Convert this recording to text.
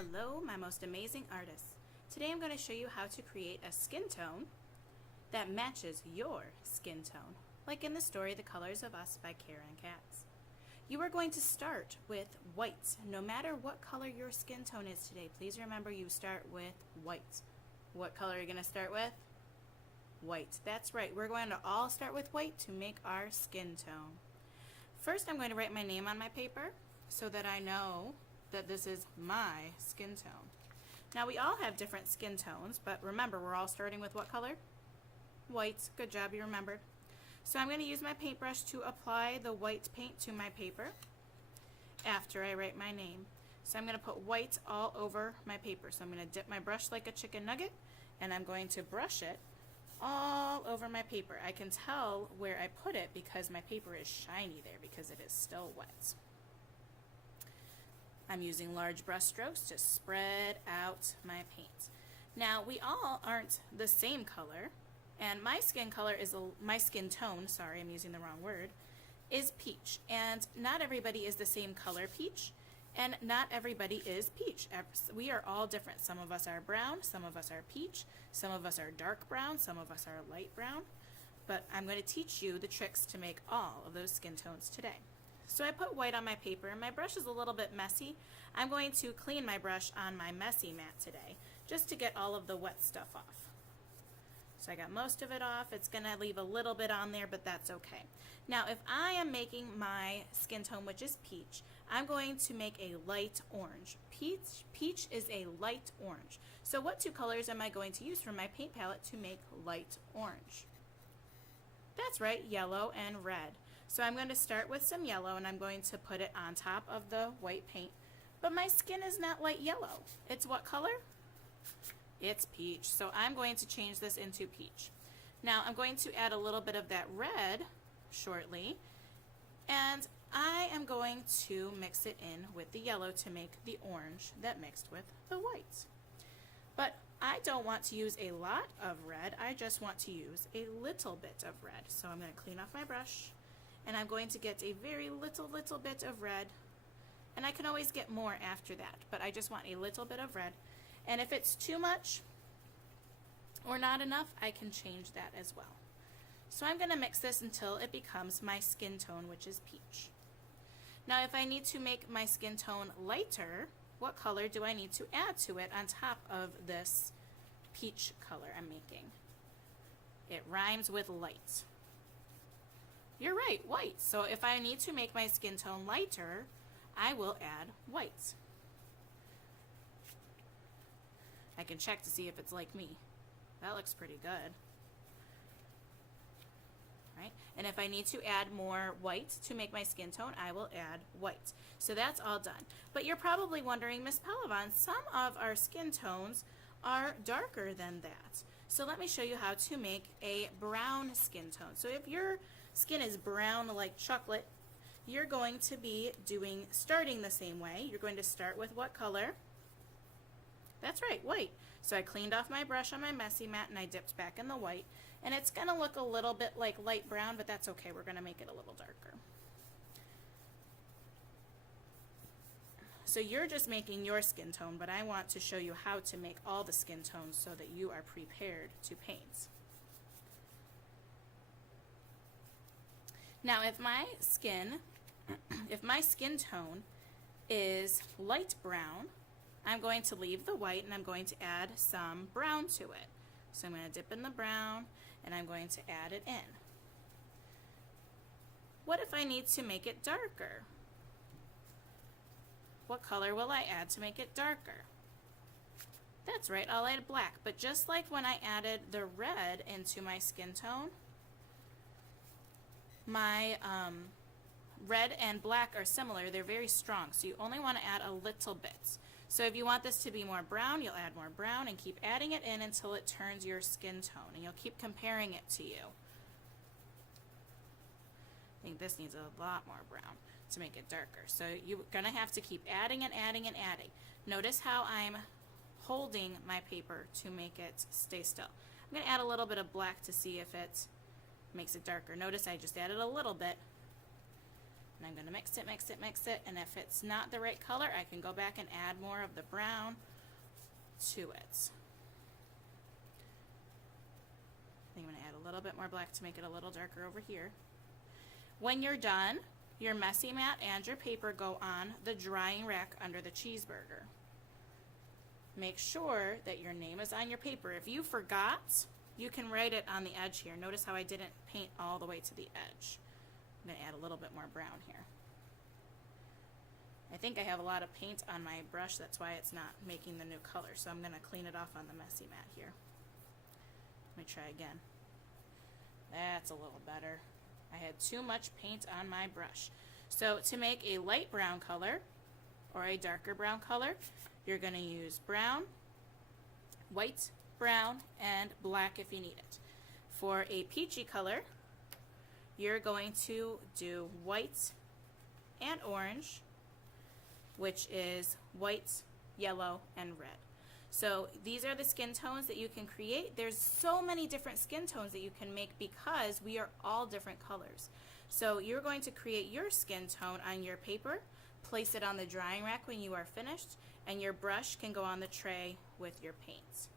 Hello, my most amazing artists. Today I'm going to show you how to create a skin tone that matches your skin tone, like in the story The Colors of Us by Karen Katz. You are going to start with white. No matter what color your skin tone is today, please remember you start with white. What color are you going to start with? White. That's right. We're going to all start with white to make our skin tone. First, I'm going to write my name on my paper so that I know that this is my skin tone. Now, we all have different skin tones, but remember, we're all starting with what color? White. Good job, you remembered. So I'm going to use my paintbrush to apply the white paint to my paper after I write my name. So I'm going to put white all over my paper. So I'm going to dip my brush like a chicken nugget, and I'm going to brush it all over my paper. I can tell where I put it because my paper is shiny there because it is still wet. I'm using large brush strokes to spread out my paint. Now, we all aren't the same color, and my skin color is my skin tone, sorry, I'm using the wrong word, is peach. And not everybody is the same color peach, and not everybody is peach. We are all different. Some of us are brown, some of us are peach, some of us are dark brown, some of us are light brown. But I'm going to teach you the tricks to make all of those skin tones today. So I put white on my paper, and my brush is a little bit messy. I'm going to clean my brush on my messy mat today, just to get all of the wet stuff off. So I got most of it off. It's going to leave a little bit on there, but that's okay. Now, if I am making my skin tone, which is peach, I'm going to make a light orange. Peach is a light orange. So what two colors am I going to use from my paint palette to make light orange? That's right, yellow and red. So I'm going to start with some yellow, and I'm going to put it on top of the white paint. But my skin is not light yellow. It's what color? It's peach. So I'm going to change this into peach. Now I'm going to add a little bit of that red shortly, and I am going to mix it in with the yellow to make the orange that mixed with the white. But I don't want to use a lot of red, I just want to use a little bit of red. So I'm going to clean off my brush, and I'm going to get a very little bit of red, and I can always get more after that, but I just want a little bit of red. And if it's too much or not enough, I can change that as well. So I'm going to mix this until it becomes my skin tone, which is peach. Now, if I need to make my skin tone lighter, what color do I need to add to it on top of this peach color I'm making? It rhymes with light. You're right, white. So if I need to make my skin tone lighter, I will add white. I can check to see if it's like me. That looks pretty good. Right? And if I need to add more white to make my skin tone, I will add white. So that's all done. But you're probably wondering, Miss Pelavon, some of our skin tones are darker than that. So let me show you how to make a brown skin tone. So if your skin is brown like chocolate, you're going to be starting the same way. You're going to start with what color? That's right, white. So I cleaned off my brush on my messy mat, and I dipped back in the white. And it's going to look a little bit like light brown, but that's okay. We're going to make it a little darker. So you're just making your skin tone, but I want to show you how to make all the skin tones so that you are prepared to paint. Now, if my skin tone is light brown, I'm going to leave the white, and I'm going to add some brown to it. So I'm going to dip in the brown, and I'm going to add it in. What if I need to make it darker? What color will I add to make it darker? That's right, I'll add black. But just like when I added the red into my skin tone, my red and black are similar. They're very strong, so you only want to add a little bit. So if you want this to be more brown, you'll add more brown and keep adding it in until it turns your skin tone, and you'll keep comparing it to you. I think this needs a lot more brown to make it darker. So you're going to have to keep adding and adding and adding. Notice how I'm holding my paper to make it stay still. I'm going to add a little bit of black to see if it makes it darker. Notice I just added a little bit. And I'm going to mix it, mix it, mix it, and if it's not the right color, I can go back and add more of the brown to it. I'm going to add a little bit more black to make it a little darker over here. When you're done, your messy mat and your paper go on the drying rack under the cheeseburger. Make sure that your name is on your paper. If you forgot, you can write it on the edge here. Notice how I didn't paint all the way to the edge. I'm going to add a little bit more brown here. I think I have a lot of paint on my brush, that's why it's not making the new color. So I'm going to clean it off on the messy mat here. Let me try again. That's a little better. I had too much paint on my brush. So to make a light brown color or a darker brown color, you're going to use brown, white, brown, and black if you need it. For a peachy color, you're going to do white and orange, which is white, yellow, and red. So these are the skin tones that you can create. There's so many different skin tones that you can make because we are all different colors. So you're going to create your skin tone on your paper, place it on the drying rack when you are finished, and your brush can go on the tray with your paints.